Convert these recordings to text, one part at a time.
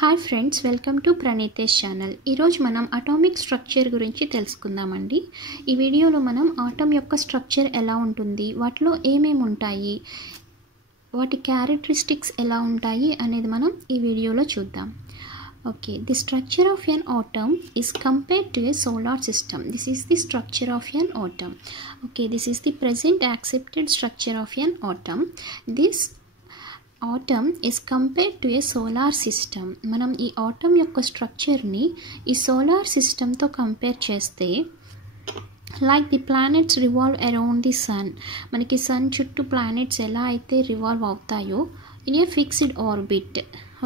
Hi friends, welcome to Pranitesh channel. ఈరోజు మనం atomic structure గురించి తెలుసుకుందామండి. ఈ వీడియోలో మనం ఆటమ్ యొక్క స్ట్రక్చర్ ఎలా ఉంటుంది, వాటిలో ఏమేమి ఉంటాయి, వాటి క్యారెక్టరిస్టిక్స్ ఎలా ఉంటాయి అనేది మనం ఈ వీడియోలో చూద్దాం. Okay, the structure of an atom is compared to a solar system. This is the structure of an atom. Okay, this is the present accepted structure of an atom. This atom is compared to a solar system. మనం ఈ atom యొక్క స్ట్రక్చర్ని ఈ solar system తో compare చేస్తే like the planets revolve around the sun, మనకి sun చుట్టూ planets ఎలా అయితే రివాల్వ్ అవుతాయో in a fixed orbit.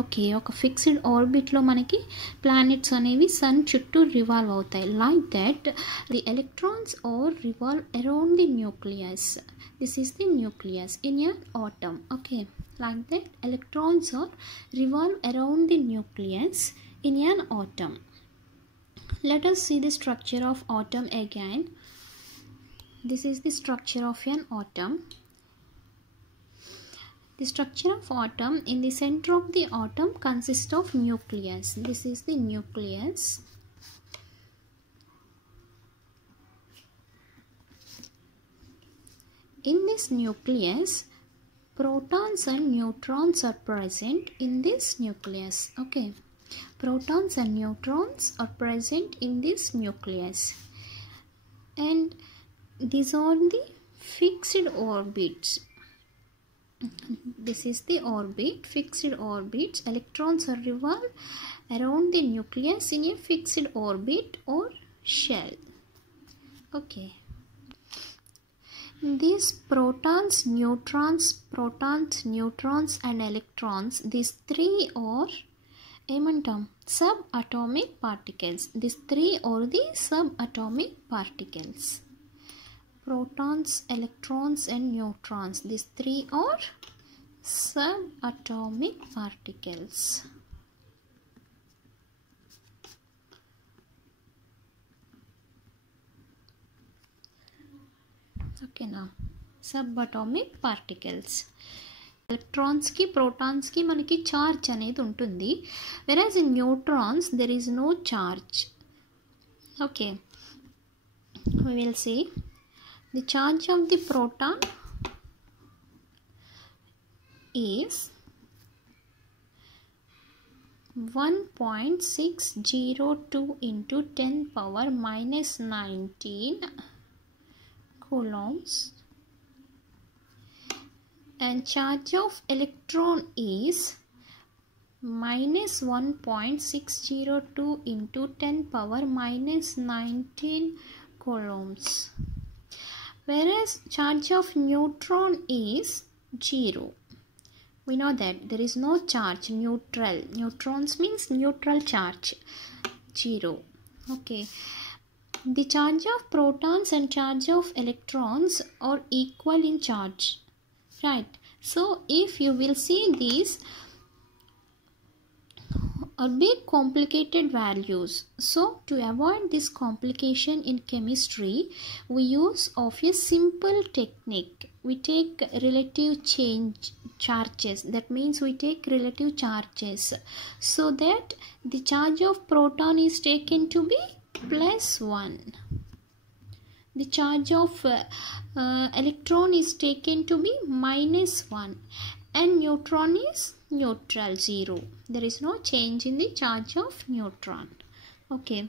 Okay, ఒక ఫిక్స్డ్ ఆర్బిట్లో మనకి ప్లానెట్స్ అనేవి సన్ చుట్టూ రివాల్వ్ అవుతాయి. Like that the electrons are revolve around the nucleus. This is the nucleus in a atom. Okay, like that electrons are revolve around the nucleus in an atom. Let us see the structure of atom again. This is the structure of an atom. The structure of atom, in the center of the atom consists of nucleus. This is the nucleus. In this nucleus, protons and neutrons are present in this nucleus. Okay, protons and neutrons are present in this nucleus, and these are the fixed orbits. This is the orbit, fixed orbits. Electrons are revolved around the nucleus in a fixed orbit or shell. Okay, these protons, neutrons and electrons, these three are subatomic particles. These three are the subatomic particles. Protons, electrons and neutrons, these three are subatomic particles. Okay, now subatomic particles. Electrons ki, protons ki manaki charge anedi untundi, whereas in neutrons there is no charge. Okay, we will see. The charge of the proton is 1.602 into 10 power minus 19 coulombs, and charge of electron is minus 1.602 into 10 power minus 19 coulombs. Whereas charge of neutron is 0. We know that there is no charge, neutral. Neutrons means neutral charge, 0. Okay, the charge of protons and charge of electrons are equal in charge, right? So if you will see these are big complicated values, so to avoid this complication in chemistry, we use of a simple technique. We take relative charges. That means we take relative charges so that the charge of proton is taken to be +1. The charge of electron is taken to be -1, and neutron is neutral, 0. There is no change in the charge of neutron. Okay,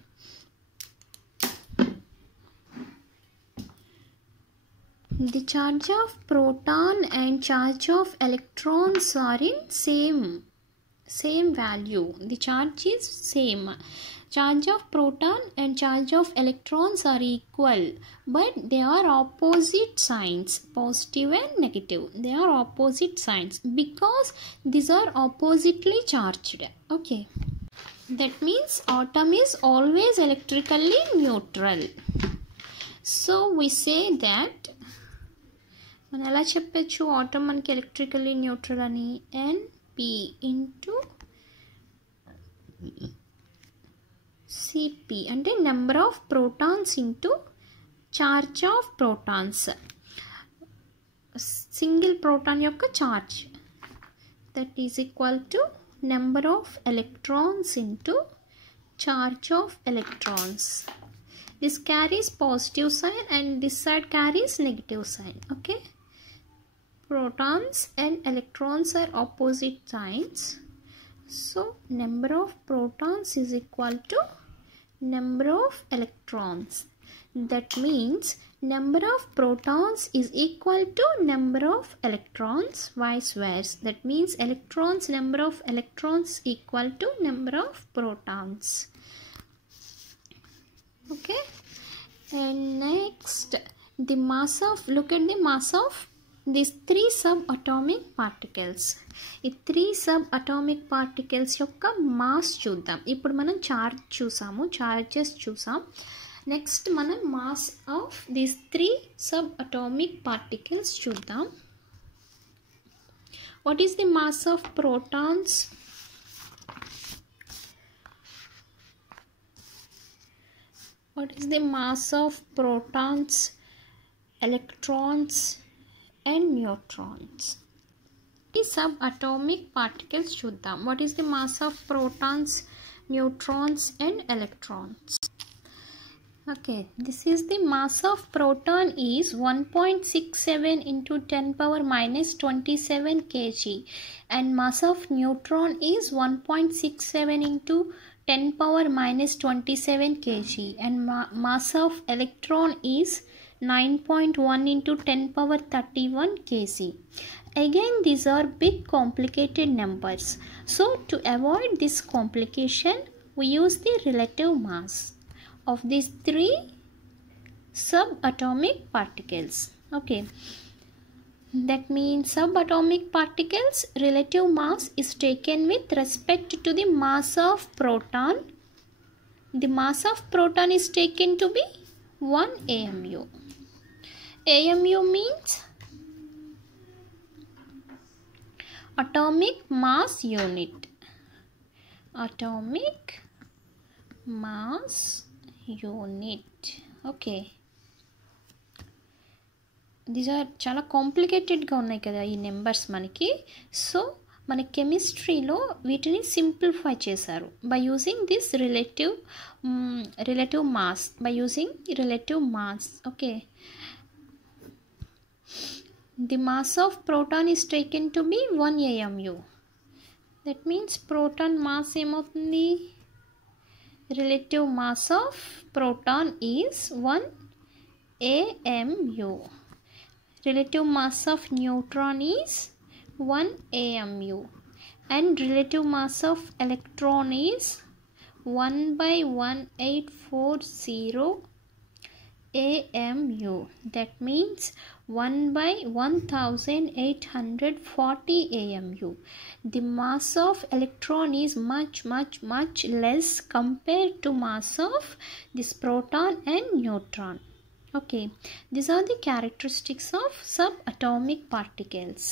the charge of proton and charge of electrons are in same value. The charge is same. Charge of proton and charge of electrons are equal, but they are opposite signs, positive and negative. They are opposite signs because these are oppositely charged. Okay, that means atom is always electrically neutral. So we say that మనం ఎలా చెప్పచ్చు atom మనకి electrically neutral అని, NP into Cp అంటే number of protons into charge of protons, single proton యొక్క charge, that is equal to number of electrons into charge of electrons. This carries positive sign and this side carries negative sign. Okay, protons and electrons are opposite signs, so number of protons is equal to number of electrons. That means number of protons is equal to number of electrons, vice versa. That means number of electrons equal to number of protons. Okay, and next the mass of, look at the mass of these three subatomic particles. ఈ three subatomic particles యొక్క mass చూద్దాం. ఇప్పుడు మనం charges చూసాం. Next మనం mass of these three subatomic particles చూద్దాం. What is the mass of protons? What is the mass of protons, electrons and neutrons? The subatomic particles చూద్దాం. What is the mass of protons, neutrons and electrons? Okay, this is the mass of proton is 1.67 into 10 power minus 27 kg and mass of neutron is 1.67 into 10 power minus 27 kg and mass of electron is 9.1 into 10 power 31 kg. Again, these are big complicated numbers. So to avoid this complication, we use the relative mass of these three subatomic particles. Okay, that means subatomic particles relative mass is taken with respect to the mass of proton. The mass of proton is taken to be 1 AMU. AMU means atomic mass unit. Atomic mass unit. Okay, these are చాలా కాంప్లికేటెడ్గా ఉన్నాయి కదా ఈ numbers మనకి. So మన కెమిస్ట్రీలో వీటిని simplify చేశారు by using this relative mass. Okay, the mass of proton is taken to be 1 AMU. That means proton mass ఏమవుతుంది? Relative mass of proton is 1 AMU. Relative mass of neutron is 1 AMU and relative mass of electron is 1/1840 AMU. That means 1/1840 AMU. The mass of electron is much less compared to mass of this proton and neutron. Okay, these are the characteristics of subatomic particles.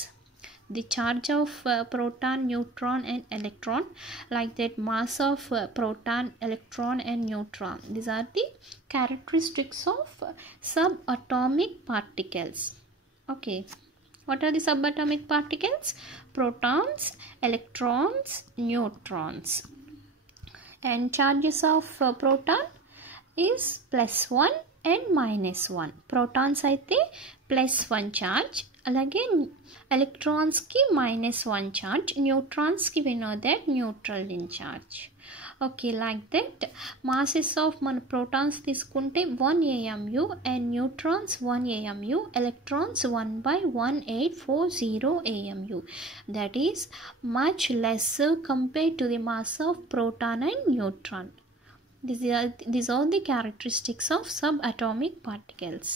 The charge of proton, neutron and electron, like that mass of proton, electron and neutron. These are the characteristics of subatomic particles. Okay, what are the subatomic particles? Protons, electrons, neutrons. And charges of proton is +1 and -1. protons అయితే +1 charge, అలాగే electrons కి -1 charge, neutrons కి we know that neutral in charge. Okay, like that masses of మన protons తీసుకుంటే 1 AMU and neutrons 1 AMU, electrons 1/1840 AMU. That is much lesser compared to the mass of proton and neutron. These are the characteristics of subatomic particles.